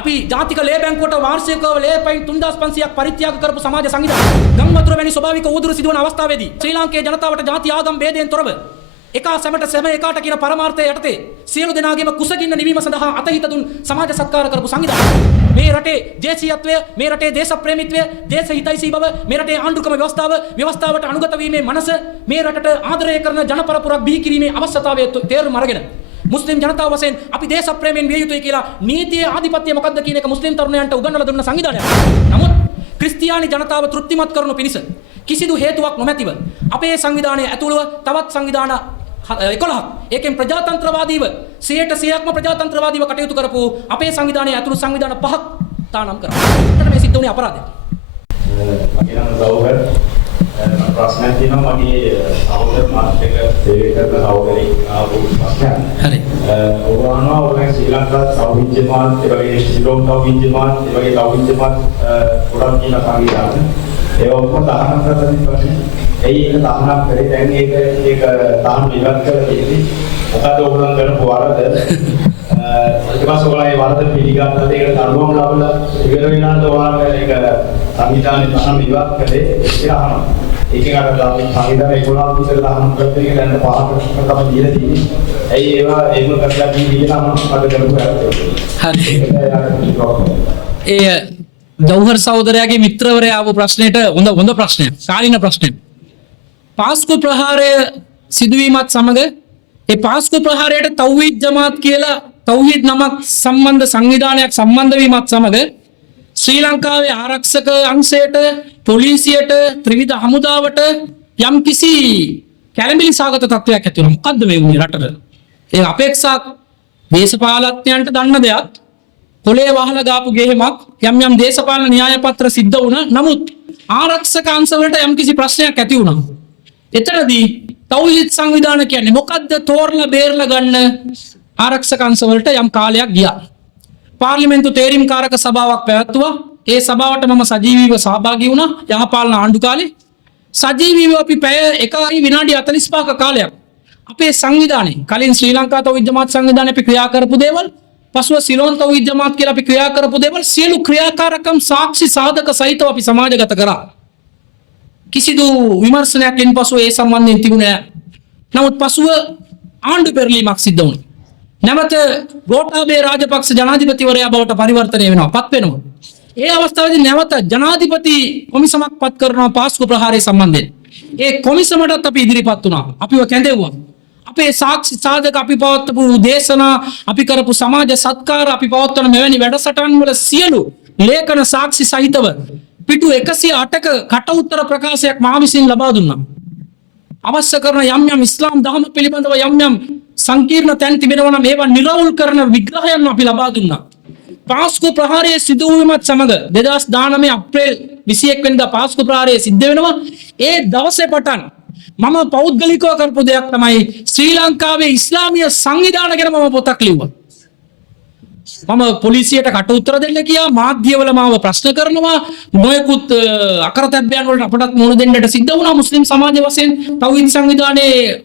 අපි ජාතික ලේ බැංකුවට වාර්ෂිකව ලේ පයින් 3500ක් පරිත්‍යාග කරපු සමාජ සංවිධානය ගම් වතුර වැනි ස්වභාවික ඌදුරු සිදුවන අවස්ථාවේදී ශ්‍රී ලාංකේය ජනතාවට ජාති ආගම් ભેදයෙන් තොරව එක සැමට සැම එකාට කියන පරමාර්ථය යටතේ සියලු දෙනාගේම කුසගින්න නිවීම සඳහා අතහිත දුන් සමාජ සත්කාර කරපු සංවිධානය මේ රටේ දේශීයත්වය මේ රටේ දේශප්‍රේමීත්වය දේශහිතයිසී බව මේ රටේ ආණ්ඩුක්‍රම ව්‍යවස්ථාවට අනුගත වීමේ මනස මේ රටට ආදරය කරන ජනපරපුරක් බිහි කිරීමේ අවශ්‍යතාවය තේරුම් අරගෙන මුස්ලිම් ජනතාව වශයෙන් අපි දේශප්‍රේමයෙන් විය යුතුයි කියලා නීතියේ ආධිපත්‍යය මොකක්ද කියන එක මුස්ලිම් තරුණයන්ට උගන්වලා දුන්න සංවිධානයක්. නමුත් ක්‍රිස්තියානි ජනතාව තෘප්තිමත් කරනු පිණිස කිසිදු හේතුවක් නොමැතිව අපේ සංවිධානය ඇතුළුව තවත් සංවිධාන 11ක් ඒකෙන් ප්‍රජාතන්ත්‍රවාදීව 100%ක්ම ප්‍රජාතන්ත්‍රවාදීව කටයුතු කරපු අපේ සංවිධානයේ ඇතුළු සංවිධාන 5ක් තානම් කරා. එතන මේ සිද්ධ වුණේ අපරාධයක්. මගේ නම ගෞහර්. ප්‍රශ්නයක් තියෙනවා මගේ සහෝදර මාත් එක්ක සේවය කරන සහෝදරයෙක් ආපු ප්‍රශ්නයක්. හරි. ඔබ අහනවා ඔබේ ශ්‍රී ලංකා තවහිද් ජමාත් ඒ වගේ ශ්‍රීලංකා තවහිද් ජමාත් ඒ වගේ තවහිද් ජමාත් ගොඩක් කියන සංවිධාන ඒ ඔක්කොම තහනම් කරලා ප්‍රශ්නේ. එයි ඒක තහනම් කරේ දැන් ඒක තහනම් ඉවත් කරලා තියෙන්නේ. මොකද ඔයගොල්ලන් කරපු වරද ඊට පස්සේ ඔයගොල්ලෝ ඒ වරද පිළිගන්නද ඒකට දඬුවම් ලබලා ඉවර වෙනාද ඔයාලට ඒක සංවිධානයේ තහනම් ඉවත් කරේ කියලා අහනවා. ඒකෙන් අර සංවිධානය 11ක් විතර තහනම් කරපු එක දැන් 5කට තමයි දීලා තියෙන්නේ. ඇයි ඒවා එහෙම කරලා දීලා නම් අද කරපු ඒ ජෞහර් සහෝදරයාගේ මිත්‍රවරයා ආපු ප්‍රශ්නෙට හොඳ ප්‍රශ්නයක්. කාලින ප්‍රශ්නයක්. පාස්කු ප්‍රහාරය සිදුවීමත් සමග ඒ පාස්කු ප්‍රහාරයට තව්හීද් ජමාත් කියලා තව්හීද් නමක් සම්බන්ධ සංවිධානයක් සම්බන්ධ වීමත් සමග ශ්‍රී ලංකාවේ ආරක්ෂක අංශයට පොලිසියට ත්‍රිවිධ හමුදාවට යම් කිසි කැළඹිලි සාගත තත්ත්වයක් ඇති වෙනවා. මොකද්ද මේ වුනේ රටට? ඒ අපේක්ෂා දේශපාලඥයන්ට දන්න දෙයක් පොලේ වහලා ගාපු ගෙහෙමක් යම් දේශපාලන න්‍යාය පත්‍ර සිද්ධ වුණා. නමුත් ආරක්ෂක අංශ වලට යම් කිසි ප්‍රශ්නයක් ඇති වුණා. එතනදී තව්හීද් සංවිධාන කියන්නේ මොකද්ද තෝරලා බේරලා ගන්න ආරක්ෂක අංශ වලට යම් කාලයක් ගියා. පාර්ලිමේන්තු තේරීම්කාරක සභාවක් පැවැත්තුවා. ඒ සභාවට මම සජීවීව සහභාගී වුණා. යහපාලන ආණ්ඩු කාලේ සජීවීව අපි පැය 1යි විනාඩි 45ක කාලයක් අපේ සංවිධානයේ කලින් ශ්‍රී ලංකා තව්හීද් ජමාත් සංවිධානයේ අපි ක්‍රියා කරපු දේවල් පසුව සිලෝන් තව්හීද් ජමාත් කියලා අපි ක්‍රියා කරපු දේවල් සියලු ක්‍රියාකාරකම් සාක්ෂි සාධක සහිතව අපි සමාජගත කරා. කිසිදු විමර්ශනයකින් පසුව ඒ සම්බන්ධයෙන් තිබුණේ නැහැ. නමුත් පසුව ආණ්ඩු පෙරලීමක් සිද්ධ වුණා. නැවත ගෝඨාභය රාජපක්ෂ ජනාධිපතිවරයා බවට පරිවර්තනය වෙනවා පත් වෙනවා. ඒ අවස්ථාවේදී නැවත ජනාධිපති කොමිසමක් පත් කරනවා පාස්කු ප්‍රහාරය සම්බන්ධයෙන්. ඒ කොමිසමටත් අපි ඉදිරිපත් වුණා. අපිව කැඳෙව්වා. අපේ සාක්ෂි සාධක අපි පවත්වපු දේශනා අපි කරපු සමාජ සත්කාර අපි පවත්වන මෙවැනි වැඩසටහන් වල සියලු ලේඛන සාක්ෂි සහිතව පිටු 108ක කට උත්තර ප්‍රකාශයක් මා විසින් ලබා දුන්නා. අවශ්‍ය කරන යම් ඉස්ලාම් දහම පිළිබඳව යම් සංකීර්ණ තැන් තිබෙනවා නම් ඒවා නිරවුල් කරන විග්‍රහයන් අපි ලබා දුන්නා. පාස්කු ප්‍රහාරයේ සිදුවීමත් සමග 2019 අප්‍රේල් 21 වෙනිදා පාස්කු ප්‍රහාරය සිද්ධ වෙනවා. ඒ දවසේ පටන් මම පෞද්ගලිකව කරපු දෙයක් තමයි ශ්‍රී ලංකාවේ ඉස්ලාමීය සංවිධාන ගැන මම පොතක් ලිව්වා. මම පොලිසියට කට උත්තර දෙන්න කියා මාධ්‍යවල මාව ප්‍රශ්න කරනවා. නොයෙකුත් අකරතැබ්බයන් වලට අපටත් මුහුණ දෙන්නට සිද්ධ වුණා මුස්ලිම් සමාජය වශයෙන් තව්හීද් සංවිධානයේ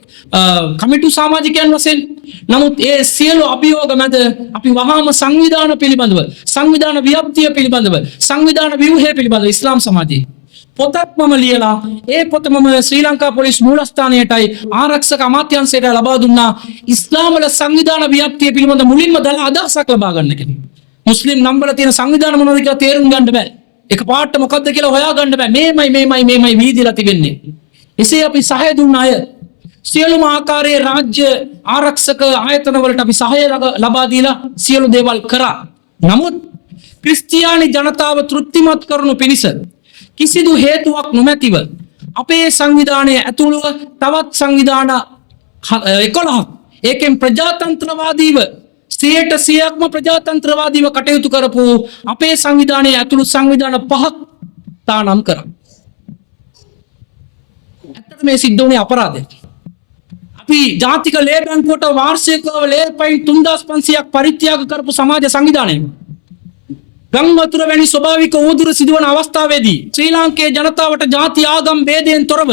කමිටු සමාජිකයන් වශයෙන්. නමුත් ඒ සියලු අභියෝග මැද අපි වහාම සංවිධාන පිළිබඳව සංවිධාන ව්‍යාප්තිය පිළිබඳව සංවිධාන ව්‍යුහය පිළිබඳව ඉස්ලාම් සමාජයේ පොතක් මම ලියලා ඒ පොත මම ශ්‍රී ලංකා පොලිස් මූලස්ථානයටයි ආරක්ෂක අමාත්‍යාංශයට ලබා දුන්නා. ඉස්ලාම් වල සංවිධාන ව්‍යාප්තිය පිළිබඳ මුලින්ම දල අදහසක් ලබා ගන්න කෙනෙක්. මුස්ලිම් නම් වල තියෙන සංවිධාන මොනවද කියලා තේරුම් ගන්න බෑ. එක පාට මොකද්ද කියලා හොයා ගන්න බෑ. මේමයි වීදිලා තිබෙන්නේ. එසේ අපි සහාය දුන්න අය සියලුම ආකාරයේ රාජ්‍ය ආරක්ෂක ආයතන වලට අපි සහාය ලබා දීලා සියලු දේවල් කරා. නමුත් ක්‍රිස්තියානි ජනතාව තෘප්තිමත් කරනු පිණිස කිසිදු හේතුවක් නොමැතිව අපේ සංවිධානයේ ඇතුළුව තවත් සංවිධාන 11ක් ඒකෙන් ප්‍රජාතන්ත්‍රවාදීව 100%ක්ම ප්‍රජාතන්ත්‍රවාදීව කටයුතු කරපු අපේ සංවිධානයේ ඇතුළු සංවිධාන 5ක් තානම් කරා. ඇත්තට මේ සිද්ධ වුණේ අපරාධයක්. අපි ජාතික ලේ බැංකුවට වාර්ෂිකව ලේ පයින් 3500ක් පරිත්‍යාග කරපු සමාජ සංවිධානයක් ගම් වතුර වැනි ස්වභාවික ඌදුරු සිදුවන අවස්ථාවේදී ශ්‍රී ලාංකේය ජනතාවට ජාති ආගම් ભેදයෙන් තොරව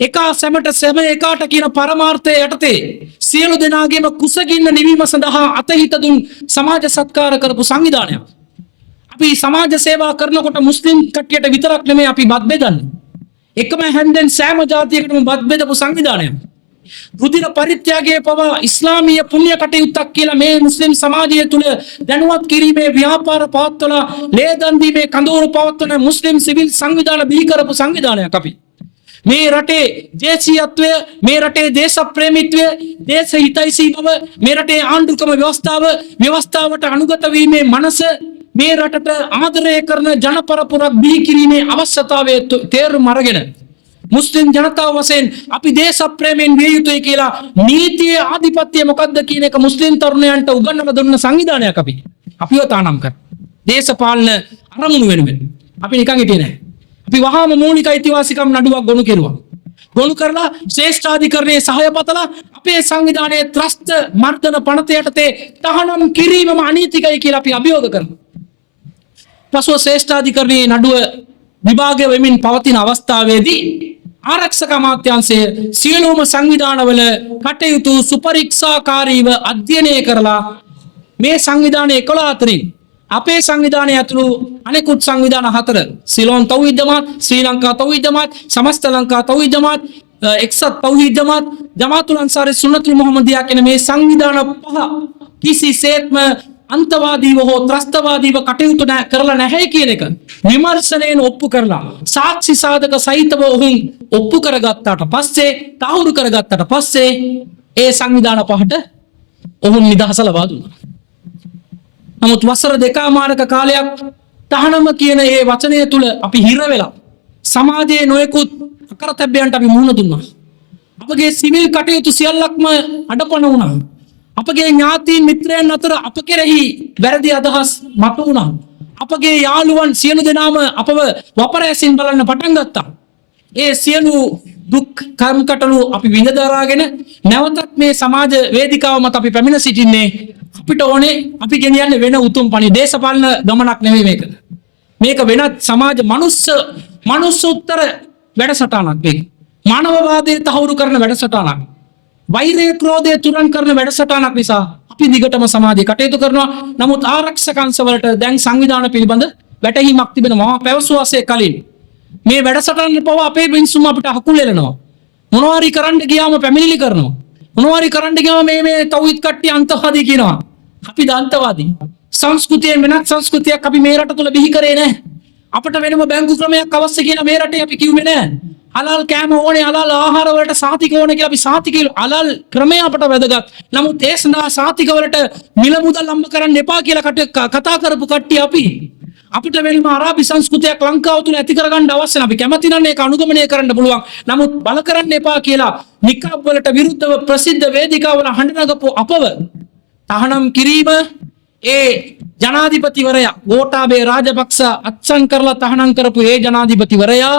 එකා සැමට සැම එකාට කියන පරමාර්ථය යටතේ සියලු දෙනාගේම කුසගින්න නිවීම සඳහා අතහිත දුන් සමාජ සත්කාර කරපු සංවිධානයක්. අපි සමාජ සේවා කරනකොට මුස්ලිම් කට්ටියට විතරක් නෙමෙයි අපි බත් බෙදන්නේ. එකම හැන්දෙන් සෑම ජාතියකටම බත් බෙදපු සංවිධානයක්. රුධිර පරිත්‍යාගයේ පවා ඉස්ලාමීය පුණ්‍ය කටයුත්තක් කියලා මේ මුස්ලිම් සමාජය තුළ දැනුවත් කිරීමේ ව්‍යාපාර පවත්වන ලේ දන් දීමේ කඳවුරු පවත්වන මුස්ලිම් සිවිල් සංවිධාන බිහි කරපු සංවිධානයක් අපි. මේ රටේ දේශීයත්වය, මේ රටේ දේශප්‍රේමීත්වය, දේශ හිතයිසී බව, මේ රටේ ආණ්ඩුක්‍රම ව්‍යවස්ථාවට අනුගත වීමේ මනස, මේ රටට ආදරය කරන ජනපරපුරක් බිහි කිරීමේ අවශ්‍යතාවය තේරුම් අරගෙන මුස්ලිම් ජනතාව වශයෙන් අපි දේශප්‍රේමයෙන් විය යුතුයි කියලා නීතියේ ආධිපත්‍යය මොකක්ද කියන එක මුස්ලිම් තරුණයන්ට උගන්වලා දුන්න සංවිධානයක් අපි. අපිව තානම් කර. දේශපාලන අරමුණු වෙනුවෙන්. අපි නිකන් හිටියේ නැහැ. අපි වහාම මූලික අයිතිවාසිකම් නඩුවක් ගොනු කෙරුවා. ගොනු කරලා ශ්‍රේෂ්ඨාධිකරණයේ සහාය පතලා අපේ සංවිධානයේ ත්‍රස්ත මර්ධන පනත යටතේ තහනම් කිරීමම අනීතිකයි කියලා අපි අභියෝග කරනවා. පසුව ශ්‍රේෂ්ඨාධිකරණයේ නඩුව විභාගය වෙමින් පවතින අවස්ථාවේදී ආරක්ෂක අමාත්‍යාංශය සියලුම සංවිධානවල කටයුතු සුපරීක්ෂාකාරීව අධ්‍යයනය කරලා මේ සංවිධාන 11 අතරින් අපේ සංවිධානය ඇතුළු අනෙකුත් සංවිධාන 4 සිලෝන් තෞහීද් ජමාත්, ශ්‍රී ලංකා තෞහීද් ජමාත්, සමස්ත ලංකා තෞහීද් ජමාත්, එක්සත් තෞහීද් ජමාත්, ජමාතුල් අන්සාරි සුන්නතුල් මුහම්මදියා කියන මේ සංවිධාන 5 කිසිසේත්ම අන්තවාදීව හෝ ත්‍රස්තවාදීව කටයුතු කරලා නැහැ කියන එක විමර්ශනයෙන් ඔප්පු කරලා සාක්ෂි සාධක සහිතව ඔවුන් ඔප්පු කරගත්තාට පස්සේ, තහවුරු කරගත්තාට පස්සේ ඒ සංවිධාන 5ට ඔවුන් නිදහස ලබා දුන්නා. නමුත් වසර දෙකමාරක කාලයක් තහනම කියන ඒ වචනය තුල අපි හිර වෙලා සමාජයේ නොයෙකුත් අකරතැබ්බයන්ට අපි මුහුණ දුන්නා. අපගේ සිවිල් කටයුතු සියල්ලක්ම අඩපණ වුණා. අපගේ ඥාතීන් මිත්‍රයන් අතර අප කෙරෙහි වැරදි අදහස් මතු වුණා. අපගේ යාළුවන් සියලු දෙනාම අපව වපරැසින් බලන්න පටන් ගත්තා. ඒ සියලු දුක් කර්මකටළු අපි විඳ දරාගෙන නැවතත් මේ සමාජ වේදිකාව මත අපි පැමිණ සිටින්නේ අපිට ඕනේ අපි ගෙනියන්නේ වෙන උතුම් පණි දේශපාලන ගමනක් නෙවෙයි මේක. මේක වෙනත් සමාජ මනුස්සෝත්තර වැඩසටහනක් මේක. මානවවාදයේ තහවුරු කරන වැඩසටහනක්. වෛරය ක්‍රෝධය තුරන් කරන වැඩසටහනක් නිසා අපි දිගටම සමාජයේ කටයුතු කරනවා. නමුත් ආරක්ෂක අංශවලට දැන් සංවිධාන පිළිබඳ වැටහීමක් තිබෙනවා. පැවසුවාසේ කලින් මේ වැඩසටහන පවා අපේ මිනිස්සුම අපිට හකුල් එලනවා. මොනවාරි කරන්න ගියාම පැමිණිලි කරනවා. මොනවාරි කරන්න ගියාම මේ තෞහිද් කට්ටිය අන්තවාදී කියනවා. අපි දාන්තවාදී. සංස්කෘතියෙන් වෙනත් සංස්කෘතියක් අපි මේ රට තුල බිහි කරේ නැහැ. අපිට වෙනම බැංකු ක්‍රමයක් අවශ්‍ය කියලා මේ රටේ අපි කිව්වේ නැහැ. හලාල් කෑම ඕනේ, හලාල් ආහාර වලට සාතික ඕනේ කියලා අපි සාතික හලාල් ක්‍රමය අපට වැදගත්. නමුත් ඒ සඳහා සාතික වලට මිල මුදල් අම්ම කරන්න එපා කියලා කතා කරපු කට්ටිය අපි. අපිට වෙනම අරාබි සංස්කෘතියක් ලංකාව තුල ඇති කරගන්න අවශ්‍ය නැහැ. අපි කැමති නම් ඒක අනුගමනය කරන්න පුළුවන්. නමුත් බල කරන්න එපා කියලා නිකාබ් වලට විරුද්ධව ප්‍රසිද්ධ වේදිකාවල හඬනගපු අපව තහනම් කිරීම ඒ ජනාධිපතිවරයා ගෝඨාභය රාජපක්ෂ අත්සන් කරලා තහනම් කරපු ඒ ජනාධිපතිවරයා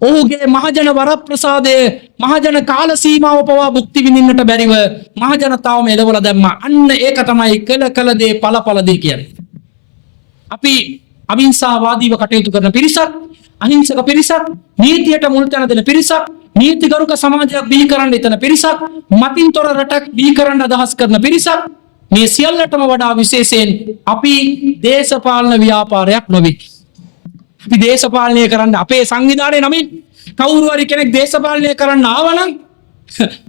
ඔහුගේ මහජන වරප්‍රසාදයේ මහජන කාල සීමාව පවා භුක්ති විඳින්නට බැරිව මහජනතාවම එළවලා දැම්මා. අන්න ඒක තමයි කළ දේ ඵල දේ කියන්නේ. අපි අවිහිංසාවාදීව කටයුතු කරන පිරිසක්, අහිංසක පිරිසක්, නීතියට මුල් තැන දෙන පිරිසක්, නීතිගරුක සමාජයක් බිහි කරන්න හිතන පිරිසක්, මතින්තොර රටක් බිහි කරන්න අදහස් කරන පිරිසක්. මේ සියල්ලටම වඩා විශේෂයෙන් අපි දේශපාලන ව්‍යාපාරයක් නොවේ. අපි දේශපාලනය කරන්න අපේ සංවිධානයේ නමින් කවුරු හරි කෙනෙක් දේශපාලනය කරන්න ආවනම්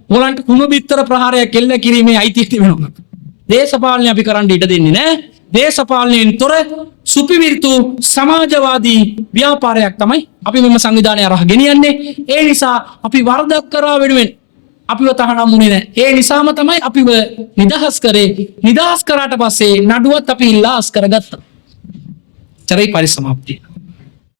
ඔයගලන්ට කුණු බිත්තර ප්‍රහාරයක් එල්ල කිරීමේ අයිතිය තිබෙනවා. දේශපාලනය අපි කරන්න ඉඩ දෙන්නේ නැහැ. දේශපාලනයෙන් තොර සුපිවිරුතු සමාජවාදී ව්‍යාපාරයක් තමයි අපි මෙම සංවිධානය අරහ ගෙනියන්නේ. ඒ නිසා අපි වරදක් කරා වෙනුවෙන් අපිව තහනම් වුණේ නැහැ. ඒ නිසාම තමයි අපිව නිදහස් කරේ. නිදහස් කරාට පස්සේ නඩුවත් අපි ඉල්ලාස් කරගත්තා. චරයි පරිසමාප්තිය.